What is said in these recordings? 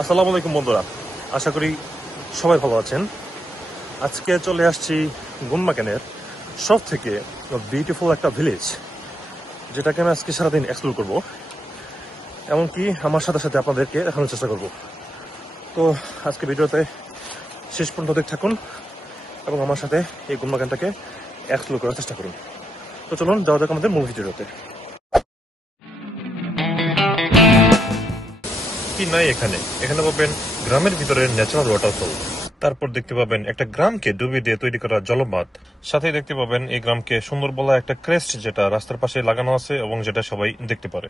আসসালামু আলাইকুম বন্ধুরা, আশা করি সবাই ভালো আছেন। আজকে চলে আসছি গুলমাকানের সব থেকে বিউটিফুল একটা ভিলেজ, যেটাকে আমি আজকে সারাদিন এক্সপ্লোর করব, এমনকি আমার সাথে সাথে আপনাদেরকে দেখানোর চেষ্টা করব। তো আজকে ভিডিওতে শেষ পর্যন্ত দেখতে থাকুন এবং আমার সাথে এই গুলমাকানটাকে এক্সপ্লোর করার চেষ্টা করুন। তো চলুন যাওয়া যাক আমাদের মূল ভিডিওতে। কি নাই এখানে পাবেন গ্রামের ভিতরে ন্যাচারাল ওয়াটারফল, তারপর দেখতে পাবেন একটা গ্রামকে ডুবিয়ে দিয়ে তৈরি করা জলবাঁধ, সাথে দেখতে পাবেন এই গ্রামকে সুন্দর বলা একটা ক্রেস্ট যেটা রাস্তার পাশে লাগানো আছে এবং যেটা সবাই দেখতে পারে।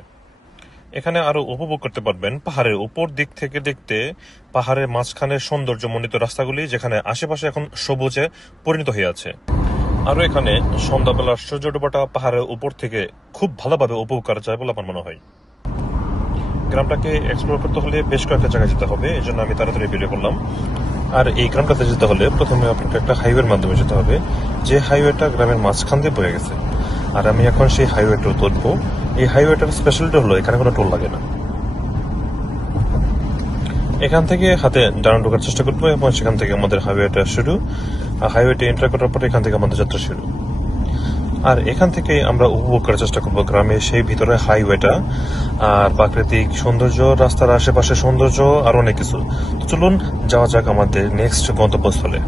এখানে আরো উপভোগ করতে পারবেন পাহাড়ের উপর দিক থেকে দেখতে পাহাড়ের মাঝখানের সৌন্দর্যমণ্ডিত রাস্তাগুলি, যেখানে আশেপাশে এখন সবুজে পরিণত হয়ে আছে। আরো এখানে সন্ধ্যাবেলার সূর্য ডোবাটা পাহাড়ের উপর থেকে খুব ভালোভাবে উপভোগ করা যায় বলে আমার মনে হয়। গ্রামটাকে এক্সপ্লোর করতে হলে বেশ কয়েকটা জায়গায় যেতে হবে, এই জন্য আমি তাড়াতাড়ি বেরিয়ে পড়লাম। আর এই গ্রামটাতে যেতে হলে প্রথমে আপনাকে একটা হাইওয়ের মাধ্যমে যেতে হবে, যে হাইওয়েটা গ্রামের মাঝখান দিয়ে বয়ে গেছে। আর আমি এখন সেই হাইওয়েটা ধরবো। এই হাইওয়েটার স্পেশালিটি হলো এখানে কোনো টোল লাগে না। এখান থেকে হাতে ডানা ঢোকার চেষ্টা করবো এবং সেখান থেকে আমাদের হাইওয়েটা শুরু। আর হাইওয়েটা এন্টার করার পরে এখান থেকে আমাদের যাত্রা শুরু। আর এখান থেকে আমরা উপভোগ করার চেষ্টা করবো গ্রামের সেই ভিতরে হাইওয়েটা, আর প্রাকৃতিক সৌন্দর্য, রাস্তার আশেপাশে সৌন্দর্য, আর অনেক কিছু। তো চলুন যাওয়া যাক আমাদের নেক্সট গন্তব্যস্থলে।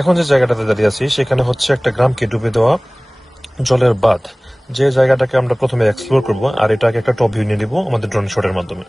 এখন যে জায়গাটাতে দাঁড়িয়ে আছি সেখানে হচ্ছে একটা গ্রামকে ডুবে দেওয়া জলের বাঁধ, যে জায়গাটাকে আমরা প্রথমে এক্সপ্লোর করব, আর এটাকে একটা টপ ভিউ নিয়ে নিব আমাদের ড্রোন শটের মাধ্যমে।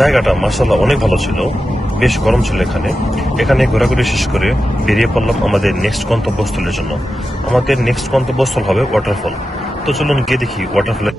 জায়গাটা মাশাআল্লাহ অনেক ভালো ছিল, বেশ গরম ছিল এখানে। এখানে ঘোরাঘুরি শেষ করে বেরিয়ে পড়লাম আমাদের নেক্সট গন্তব্যস্থলের জন্য। আমাদের নেক্সট গন্তব্যস্থল হবে ওয়াটারফল। তো চলুন গিয়ে দেখি ওয়াটারফলে।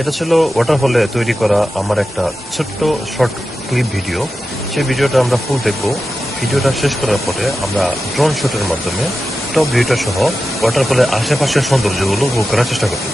এটা ছিল ওয়াটারফলে তৈরি করা আমার একটা ছোট্ট শর্ট ক্লিপ ভিডিও। সেই ভিডিওটা আমরা ফুল দেখবো। ভিডিওটা শেষ করার পরে আমরা ড্রোন শটের মাধ্যমে টপ ভিউটা সহ ওয়াটারফলের আশেপাশের সৌন্দর্যগুলো উপভোগ করার চেষ্টা করব।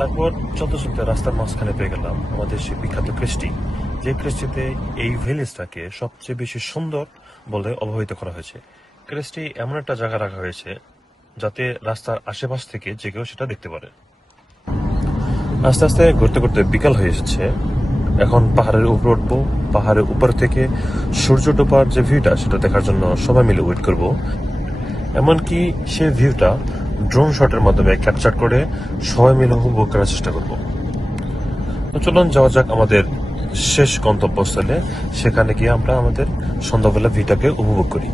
তারপর চলতে চলতে রাস্তার মাঝখানে পেয়ে গেলাম আমাদের সেই বিখ্যাত ক্রেস্টি, যে ক্রেস্টিতে এই ভিলেজটাকে সবচেয়ে বেশি সুন্দর বলে অবহিত করা হয়েছে। ক্রেস্টি এমন একটা জায়গা রাখা হয়েছে যাতে রাস্তার আশেপাশ থেকে যে কেউ সেটা দেখতে পারে। আস্তে আস্তে ঘুরতে ঘুরতে বিকাল হয়ে এসেছে। এখন পাহাড়ের উপরে উঠবো। পাহাড়ের উপর থেকে সূর্য ডোবার যে ভিউটা সেটা দেখার জন্য সবাই মিলে ওয়েট করব। এমনকি সেই ভিউটা ড্রোন শটের মাধ্যমে ক্যাপচার করে সবাই মিলে উপভোগ করার চেষ্টা করব। তো চলুন যাওয়া যাক আমাদের শেষ গন্তব্যস্থলে। সেখানে গিয়ে আমরা আমাদের সন্ধ্যাবেলা ভিউটাকে উপভোগ করি।